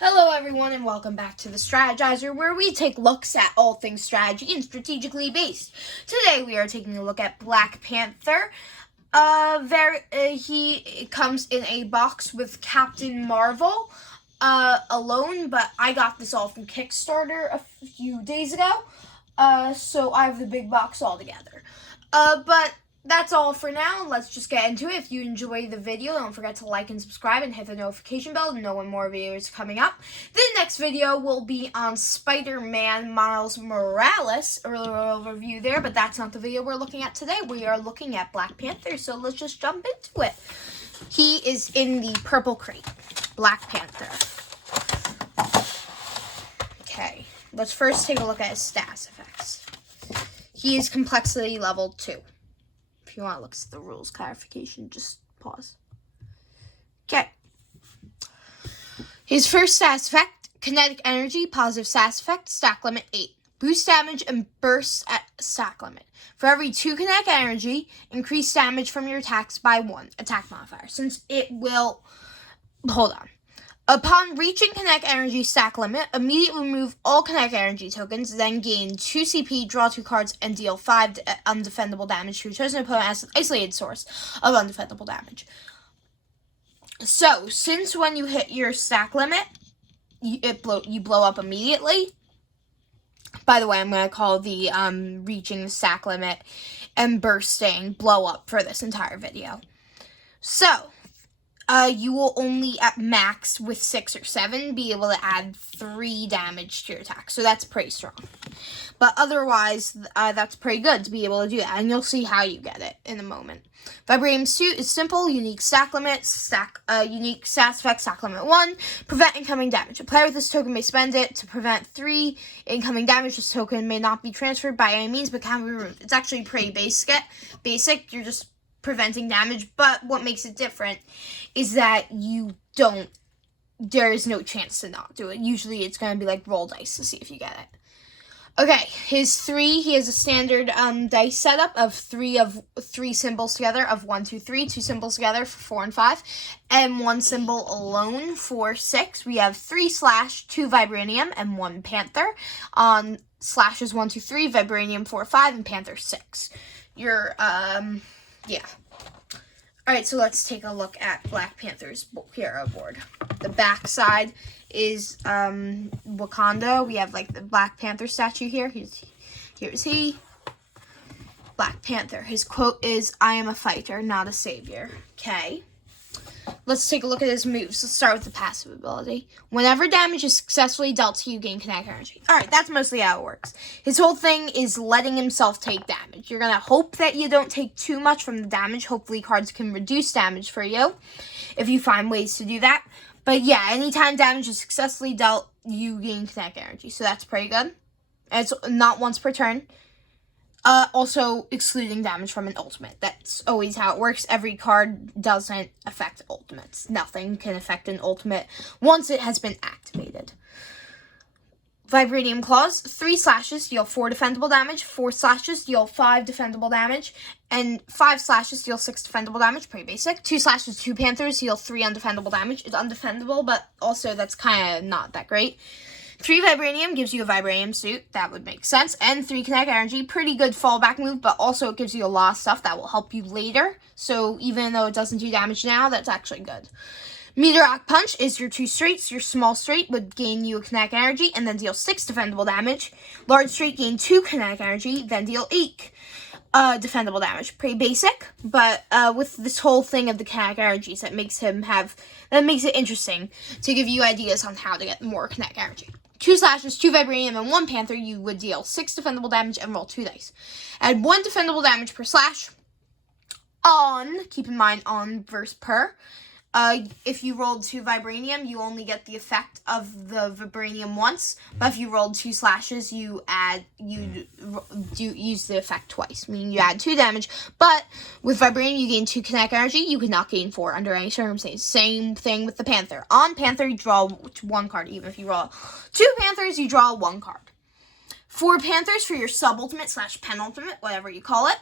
Hello everyone and welcome back to the Strategizer, where we take looks at all things strategy and strategically based. Today we are taking a look at Black Panther. He comes in a box with Captain Marvel alone, but I got this all from Kickstarter a few days ago. So I have the big box all together. But that's all for now. Let's just get into it. If you enjoy the video, don't forget to like and subscribe and hit the notification bell to know when more videos are coming up. The next video will be on Spider-Man Miles Morales, a little review there, but that's not the video we're looking at today. We are looking at Black Panther, so let's just jump into it. He is in the purple crate, Black Panther. Okay, let's first take a look at his stats effects. He is complexity level 2. If you want to look at the rules clarification, just pause. Okay. His first stats effect, kinetic energy, positive stats effect, stack limit 8. Boost damage and burst at stack limit. For every 2 kinetic energy, increase damage from your attacks by 1 attack modifier. Since it will... Hold on. Upon reaching kinetic energy stack limit, immediately remove all kinetic energy tokens, then gain 2 CP, draw 2 cards, and deal 5 undefendable damage to your chosen opponent as an isolated source of undefendable damage. So, since when you hit your stack limit, you blow up immediately. By the way, I'm going to call the reaching the stack limit and bursting blow up for this entire video. So, you will only at max with 6 or 7 be able to add 3 damage to your attack. So that's pretty strong. But otherwise, that's pretty good to be able to do that. And you'll see how you get it in a moment. Vibranium Suit is simple. Unique stack limit. Unique stats effect. Stack limit 1. Prevent incoming damage. A player with this token may spend it to prevent 3 incoming damage. This token may not be transferred by any means, but can be removed. It's actually pretty basic. You're just preventing damage, but what makes it different is that there is no chance to not do it. Usually it's going to be like roll dice to see if you get it. Okay, he has a standard dice setup of 3 symbols together of 1, 2, 3, 2 symbols together for 4 and 5, and 1 symbol alone for 6. We have 3 slash, 2 vibranium, and 1 panther. On slashes 1, 2, 3, vibranium 4, 5, and panther 6. Yeah. Alright, so let's take a look at Black Panther's hero board. The back side is Wakanda. We have like the Black Panther statue here. Here's he. Black Panther. His quote is, "I am a fighter, not a savior." Okay. Let's take a look at his moves. Let's start with the passive ability. Whenever damage is successfully dealt to you, gain kinetic energy. Alright, that's mostly how it works. His whole thing is letting himself take damage. You're going to hope that you don't take too much from the damage. Hopefully cards can reduce damage for you if you find ways to do that. But yeah, anytime damage is successfully dealt, you gain kinetic energy. So that's pretty good. And it's not once per turn. Also, excluding damage from an ultimate. That's always how it works. Every card doesn't affect ultimates. Nothing can affect an ultimate once it has been activated. Vibranium Claws. 3 slashes deal 4 defendable damage. 4 slashes deal 5 defendable damage. And 5 slashes deal 6 defendable damage. Pretty basic. 2 slashes, 2 panthers deal 3 undefendable damage. It's undefendable, but also that's kind of not that great. 3 vibranium gives you a vibranium suit. That would make sense. And 3 kinetic energy. Pretty good fallback move, but also it gives you a lot of stuff that will help you later. So even though it doesn't do damage now, that's actually good. Meteoric Punch is your 2 straights. Your small straight would gain you a kinetic energy and then deal 6 defendable damage. Large straight gain 2 kinetic energy, then deal 8 defendable damage. Pretty basic, but with this whole thing of the kinetic energies, that makes it interesting to give you ideas on how to get more kinetic energy. 2 slashes, 2 vibranium, and 1 panther, you would deal 6 defendable damage and roll 2 dice. Add 1 defendable damage per slash keep in mind, on versus per. If you rolled 2 vibranium, you only get the effect of the vibranium once. But if you rolled 2 slashes, you use the effect twice, meaning you add 2 damage. But with vibranium, you gain 2 kinetic energy. You could not gain 4 under any circumstance. Same thing with the panther. On panther, you draw 1 card. Even if you roll 2 panthers, you draw 1 card. 4 panthers for your sub-ultimate / penultimate, whatever you call it.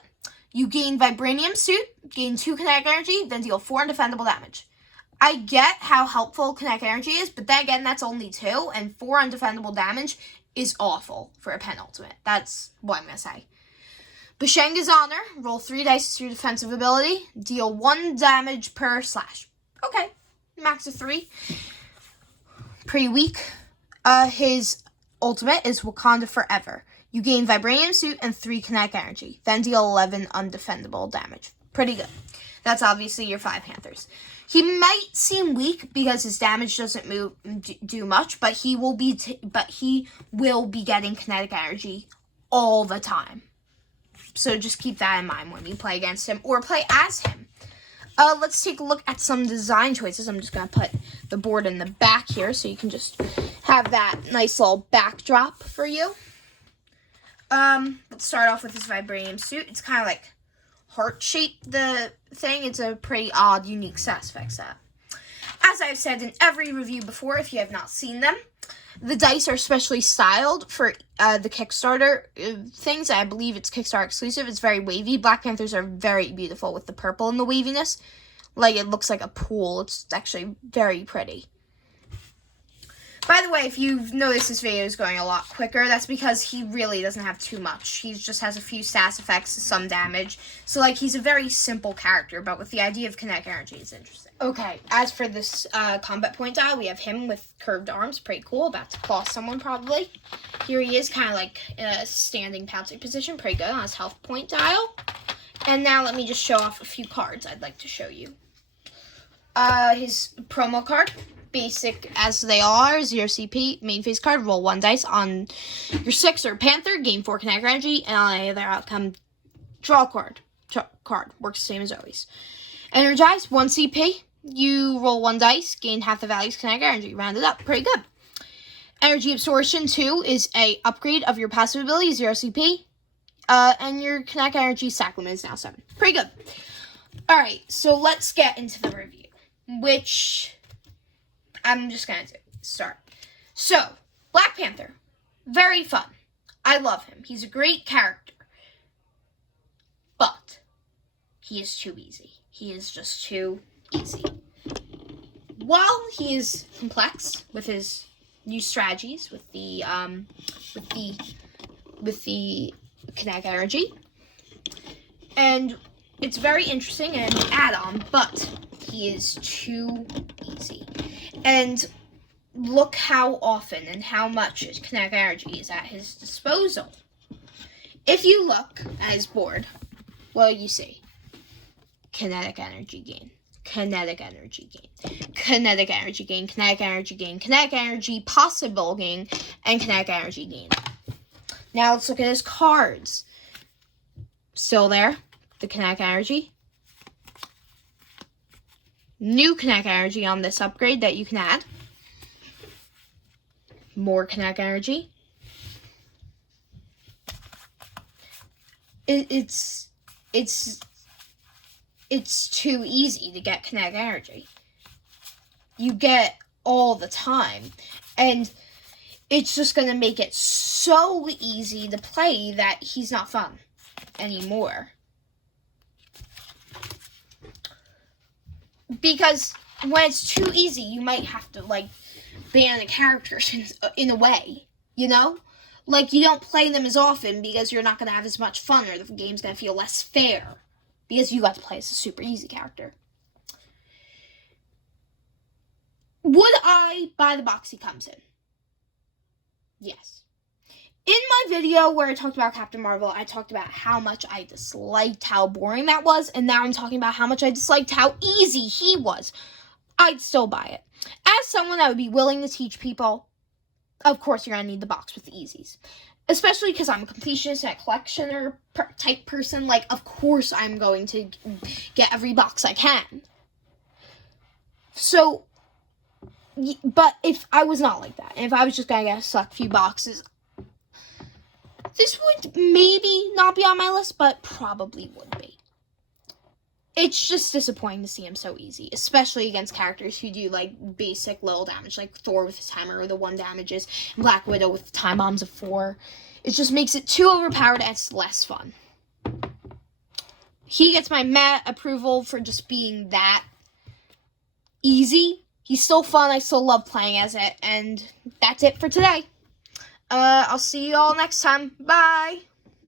You gain vibranium suit, gain 2 kinetic energy, then deal 4 undefendable damage. I get how helpful kinetic energy is, but then again, that's only 2, and 4 undefendable damage is awful for a penultimate. That's what I'm going to say. Bashenga's Honor. Roll 3 dice to your defensive ability. Deal 1 damage per slash. Okay. Max of 3. Pretty weak. His ultimate is Wakanda Forever. You gain Vibranium Suit and 3 kinetic energy. Then deal 11 undefendable damage. Pretty good. That's obviously your 5 Panthers. He might seem weak because his damage doesn't do much, but he will be getting kinetic energy all the time. So just keep that in mind when you play against him or play as him. Let's take a look at some design choices. I'm just going to put the board in the back here so you can just have that nice little backdrop for you. Let's start off with his Vibranium Suit. It's kind of like heart-shaped, the thing. It's a pretty odd, unique sass effect set. As I've said in every review before, if you have not seen them, the dice are specially styled for the Kickstarter things. I believe it's Kickstarter exclusive. It's very wavy. Black Panthers are very beautiful with the purple and the waviness. Like, it looks like a pool. It's actually very pretty. By the way, if you've noticed this video is going a lot quicker, that's because he really doesn't have too much. He just has a few sass effects, some damage. So, like, he's a very simple character, but with the idea of kinetic energy, it's interesting. Okay, as for this combat point dial, we have him with curved arms. Pretty cool. About to claw someone, probably. Here he is, kind of like in a standing pouncing position. Pretty good on his health point dial. And now let me just show off a few cards I'd like to show you. His promo card. Basic as they are, 0 CP, main phase card, roll 1 dice on your 6 or Panther, gain 4 kinetic energy, and on either outcome, draw a card. Works the same as always. Energize, 1 CP, you roll 1 dice, gain half the value's kinetic energy, round it up, pretty good. Energy Absorption 2 is a upgrade of your passive ability, 0 CP, and your kinetic energy stack limit is now 7. Pretty good. Alright, so let's get into the review, which I'm just going to start. So, Black Panther. Very fun. I love him. He's a great character. But he is too easy. He is just too easy. While he is complex with his new strategies, with the kinetic energy, and it's very interesting and an add-on, but he is too easy. And look how often and how much his kinetic energy is at his disposal. If you look at his board, what do you see? Kinetic energy gain. Kinetic energy gain. Kinetic energy gain. Kinetic energy gain. Kinetic energy possible gain. And kinetic energy gain. Now let's look at his cards. Still there. The kinetic energy. New kinetic energy on this upgrade that you can add. More kinetic energy. It's too easy to get kinetic energy. You get all the time. And it's just going to make it so easy to play that he's not fun anymore. Because when it's too easy, you might have to, like, ban the characters in a way, you know? Like, you don't play them as often because you're not going to have as much fun, or the game's going to feel less fair because you got to play as a super easy character. Would I buy the box he comes in? Yes. In my video where I talked about Captain Marvel, I talked about how much I disliked how boring that was, and now I'm talking about how much I disliked how easy he was. I'd still buy it. As someone that would be willing to teach people, of course you're going to need the box with the easies. Especially because I'm a completionist and a collectioner type person. Like, of course I'm going to get every box I can. So, but if I was not like that, and if I was just going to get a select few boxes, this would maybe not be on my list, but probably would be. It's just disappointing to see him so easy, especially against characters who do, like, basic little damage, like Thor with his hammer or the 1 damages, and Black Widow with time bombs of 4. It just makes it too overpowered and it's less fun. He gets my approval for just being that. easy. He's so fun. I still love playing as it. And that's it for today. I'll see you all next time. Bye.